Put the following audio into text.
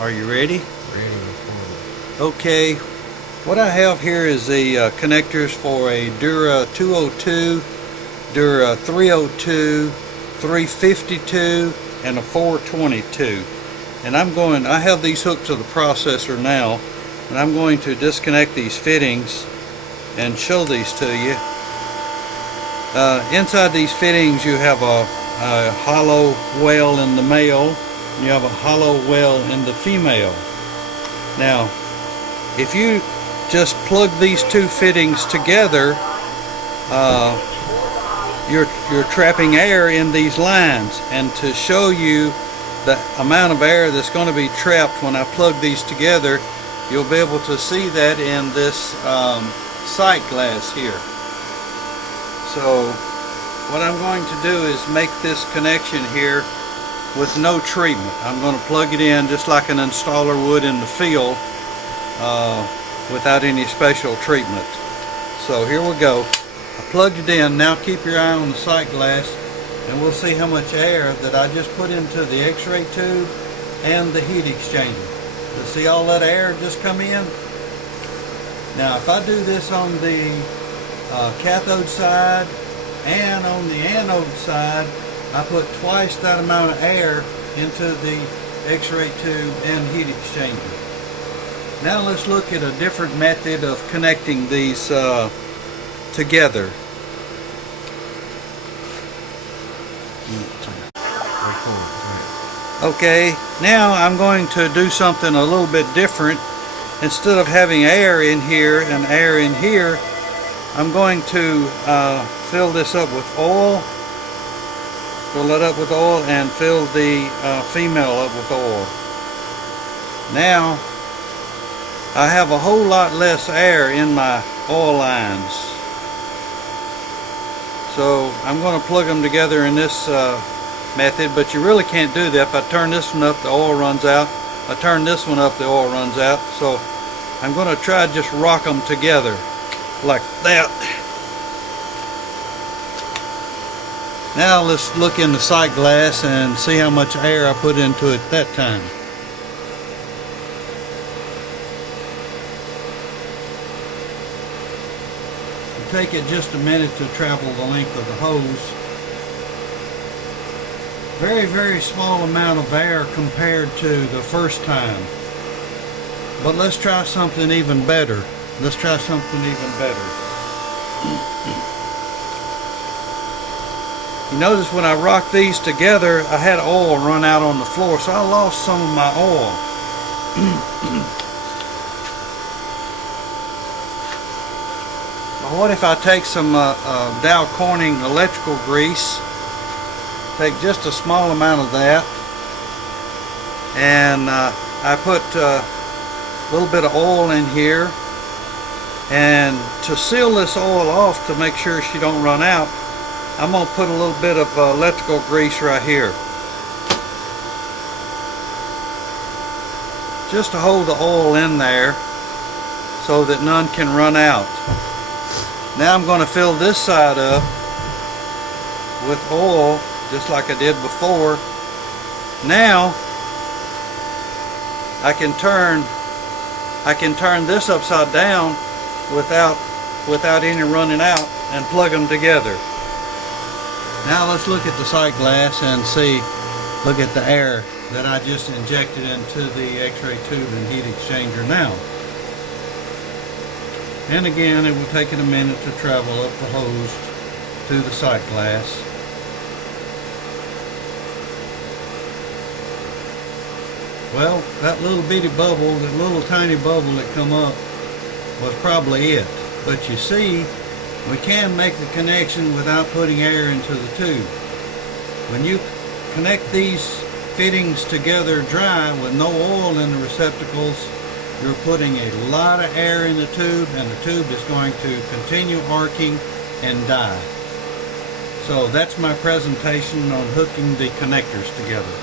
Are you ready? Ready. Okay. What I have here is the connectors for a Dura 202, Dura 302, 352, and a 422. And I have these hooked to the processor now, and I'm going to disconnect these fittings and show these to you. Inside these fittings you have a hollow well in the male, and you have a hollow well in the female. Now, if you just plug these two fittings together, you're trapping air in these lines. And to show you the amount of air that's going to be trapped when I plug these together, you'll be able to see that in this sight glass here. So what I'm going to do is make this connection here with no treatment. I'm going to plug it in just like an installer would in the field, without any special treatment. So here we go. I plugged it in. Now keep your eye on the sight glass and we'll see how much air that I just put into the X-ray tube and the heat exchanger. You see all that air just come in? Now if I do this on the cathode side and on the anode side, I put twice that amount of air into the X-ray tube and heat exchanger. Now let's look at a different method of connecting these together. Okay, now I'm going to do something a little bit different. Instead of having air in here and air in here, I'm going to fill this up with oil, fill it up with oil, and fill the female up with oil. Now I have a whole lot less air in my oil lines, so I'm going to plug them together in this method, but you really can't do that. If I turn this one up, the oil runs out. If I turn this one up, the oil runs out. So I'm going to try to just rock them together like that. Now let's look in the sight glass and see how much air I put into it that time. It'll take it just a minute to travel the length of the hose. Very, very small amount of air compared to the first time. But let's try something even better. Let's try something even better. You notice when I rocked these together, I had oil run out on the floor, so I lost some of my oil. But what if I take some Dow Corning electrical grease, take just a small amount of that, and I put a little bit of oil in here, and to seal this oil off to make sure she don't run out, I'm going to put a little bit of electrical grease right here, just to hold the oil in there so that none can run out. Now I'm going to fill this side up with oil just like I did before. Now I can turn this upside down without any running out and plug them together. Now let's look at the sight glass and see, look at the air that I just injected into the X-ray tube and heat exchanger now. And again, it will take it a minute to travel up the hose to the sight glass. Well, that little bitty bubble, that little tiny bubble that come up was probably it. But you see, we can make the connection without putting air into the tube. When you connect these fittings together dry with no oil in the receptacles, you're putting a lot of air in the tube, and the tube is going to continue arcing and die. So that's my presentation on hooking the connectors together.